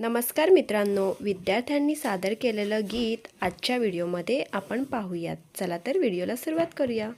नमस्कार मित्रांनो विद्यार्थ्यांनी सादर केलेलं गीत आजच्या व्हिडिओमध्ये आपण पाहूयात. चला तर व्हिडिओला सुरुवात करूया.